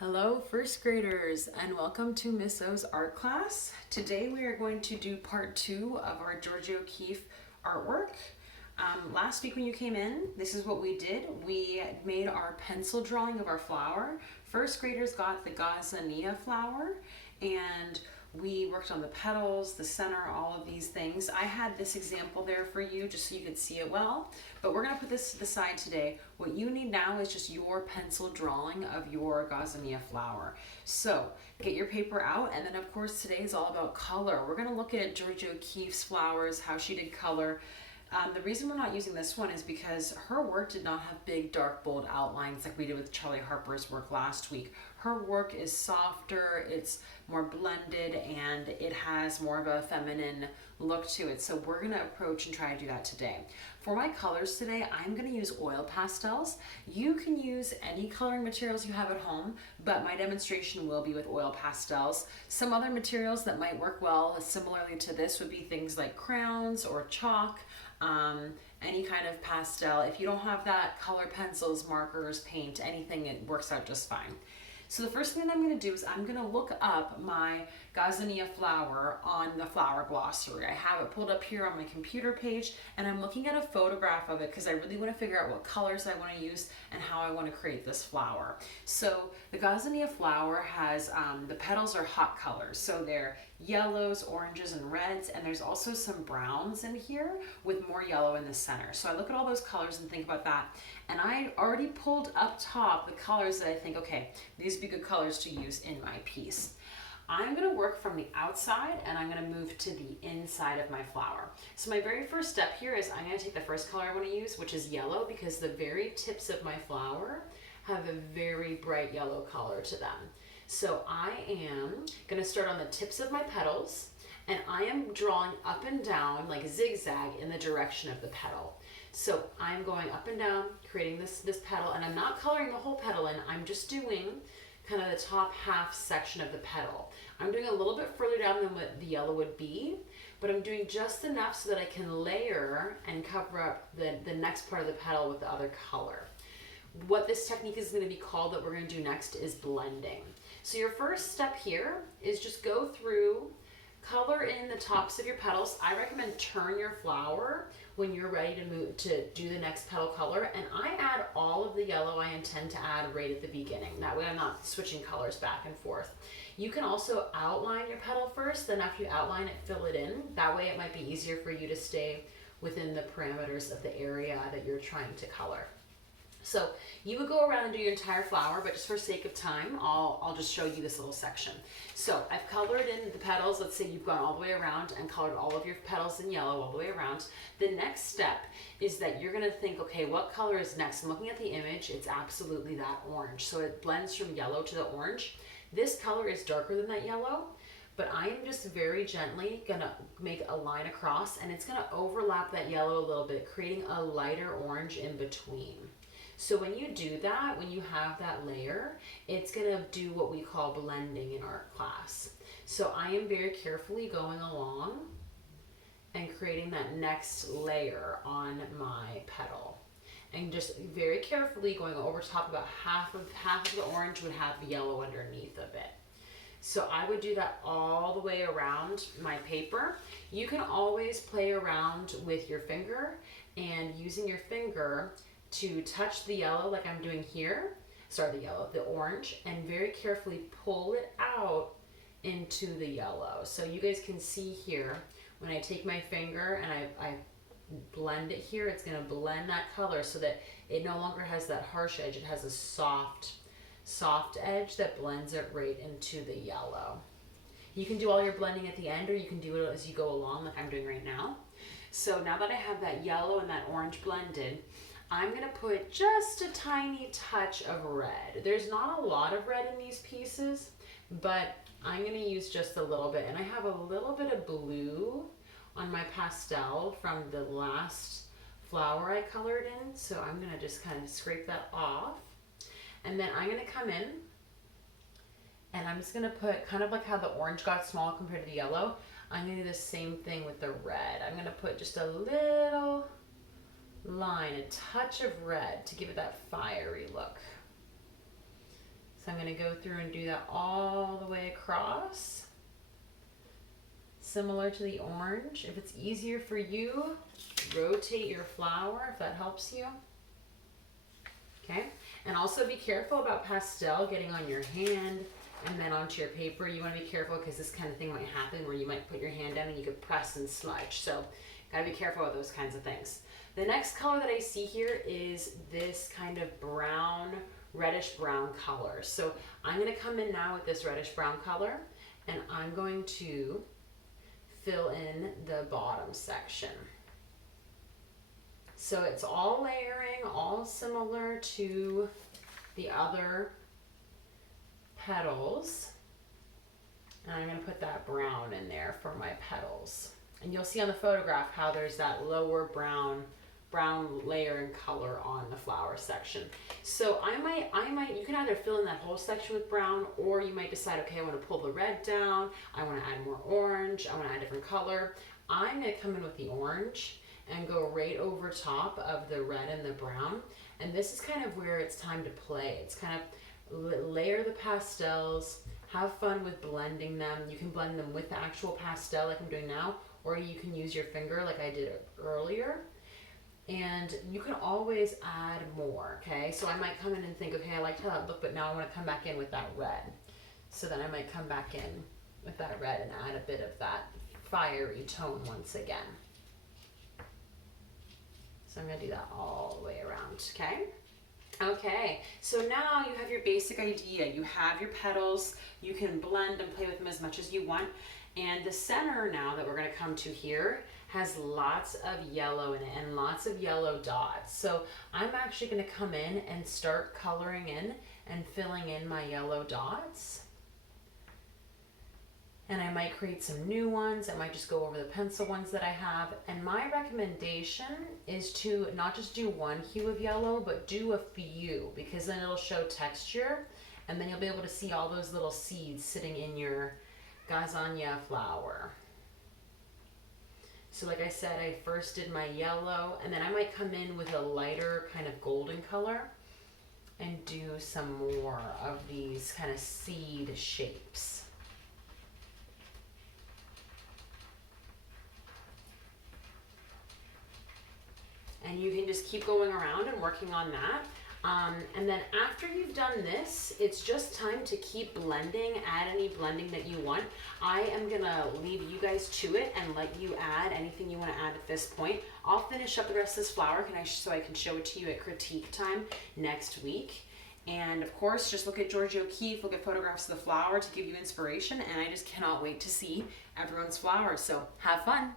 Hello, first graders, and welcome to Miss O's art class. Today we are going to do part 2 of our Georgia O'Keeffe artwork. Last week when you came in, this is what we did. We made our pencil drawing of our flower. First graders got the Gazania flower, and we worked on the petals, the center, all of these things. I had this example there for you just so you could see it well, but we're gonna put this to the side today. What you need now is just your pencil drawing of your Gazania flower. So get your paper out, and then of course today is all about color. We're gonna look at Georgia O'Keeffe's flowers, how she did color. The reason we're not using this one is because her work did not have big, dark, bold outlines like we did with Charlie Harper's work last week. Her work is softer, it's more blended, and it has more of a feminine look to it. So we're gonna approach and try to do that today. For my colors today, I'm gonna use oil pastels. You can use any coloring materials you have at home, but my demonstration will be with oil pastels. Some other materials that might work well, similarly to this, would be things like crayons or chalk. Any kind of pastel. If you don't have that, color pencils, markers, paint, anything, it works out just fine. So the first thing that I'm going to do is I'm going to look up my Gazania flower on the flower glossary. I have it pulled up here on my computer page, and I'm looking at a photograph of it because I really want to figure out what colors I want to use and how I want to create this flower. So the Gazania flower has, the petals are hot colors. So they're yellows, oranges, and reds, and there's also some browns in here with more yellow in the center. So I look at all those colors and think about that, and I already pulled up top the colors that I think, okay, these would be good colors to use in my piece. I'm gonna work from the outside and I'm gonna move to the inside of my flower. So my very first step here is I'm gonna take the first color I wanna use, which is yellow, because the very tips of my flower have a very bright yellow color to them. So I am gonna start on the tips of my petals, and I am drawing up and down like zigzag in the direction of the petal. So I'm going up and down, creating this petal, and I'm not coloring the whole petal in, I'm just doing kind of the top half section of the petal. I'm doing a little bit further down than what the yellow would be, but I'm doing just enough so that I can layer and cover up the next part of the petal with the other color. What this technique is going to be called that we're going to do next is blending. So your first step here is just go through, color in the tops of your petals. I recommend turn your flower when you're ready to move to do the next petal color, and I add all of the yellow I intend to add right at the beginning. That way I'm not switching colors back and forth. You can also outline your petal first, then after you outline it, fill it in. That way it might be easier for you to stay within the parameters of the area that you're trying to color. So you would go around and do your entire flower, but just for sake of time, I'll just show you this little section. So I've colored in the petals. Let's say you've gone all the way around and colored all of your petals in yellow all the way around. The next step is that you're gonna think, okay, what color is next? I'm looking at the image, it's absolutely that orange. So it blends from yellow to the orange. This color is darker than that yellow, but I am just very gently gonna make a line across, and it's gonna overlap that yellow a little bit, creating a lighter orange in between. So when you do that, when you have that layer, it's gonna do what we call blending in art class. So I am very carefully going along and creating that next layer on my petal. And just very carefully going over top. About half of the orange would have yellow underneath of it. So I would do that all the way around my paper. You can always play around with your finger and using your finger to touch the yellow like I'm doing here, the orange, and very carefully pull it out into the yellow. So you guys can see here, when I take my finger and I blend it here, it's gonna blend that color so that it no longer has that harsh edge, it has a soft edge that blends it right into the yellow. You can do all your blending at the end, or you can do it as you go along like I'm doing right now. So now that I have that yellow and that orange blended, I'm gonna put just a tiny touch of red. There's not a lot of red in these pieces, but I'm gonna use just a little bit. And I have a little bit of blue on my pastel from the last flower I colored in. So I'm gonna just kind of scrape that off. And then I'm gonna come in and I'm just gonna put, kind of like how the orange got small compared to the yellow, I'm gonna do the same thing with the red. I'm gonna put just a little line, a touch of red to give it that fiery look. So I'm going to go through and do that all the way across. Similar to the orange. If it's easier for you, rotate your flower if that helps you. Okay, and also be careful about pastel getting on your hand and then onto your paper. You want to be careful because this kind of thing might happen where you might put your hand down and you could press and smudge. So gotta be careful with those kinds of things. The next color that I see here is this kind of brown, reddish brown color. So I'm gonna come in now with this reddish brown color and I'm going to fill in the bottom section. So it's all layering, all similar to the other petals. And I'm going to put that brown in there for my petals. And you'll see on the photograph how there's that lower brown layer and color on the flower section. So I might, you can either fill in that whole section with brown, or you might decide, okay, I want to pull the red down, I want to add more orange, I want to add a different color. I'm going to come in with the orange and go right over top of the red and the brown. And this is kind of where it's time to play. It's kind of layer the pastels, have fun with blending them. You can blend them with the actual pastel like I'm doing now, or you can use your finger like I did earlier. And you can always add more, okay? So I might come in and think, okay, I liked how that looked, but now I want to come back in with that red. So then I might come back in with that red and add a bit of that fiery tone once again. So I'm going to do that all the way around, okay? Okay, so now you have your basic idea. You have your petals. You can blend and play with them as much as you want. And the center now that we're going to come to here has lots of yellow in it and lots of yellow dots. So I'm actually going to come in and start coloring in and filling in my yellow dots. And I might create some new ones. I might just go over the pencil ones that I have. And my recommendation is to not just do one hue of yellow, but do a few, because then it'll show texture. And then you'll be able to see all those little seeds sitting in your Gazania flower. So like I said, I first did my yellow, and then I might come in with a lighter kind of golden color and do some more of these kind of seed shapes. And you can just keep going around and working on that. And then after you've done this, it's just time to keep blending, add any blending that you want. I am gonna leave you guys to it and let you add anything you wanna add at this point. I'll finish up the rest of this flower so I can show it to you at critique time next week. And of course, just look at Georgia O'Keeffe, look at photographs of the flower to give you inspiration, and I just cannot wait to see everyone's flowers. So have fun.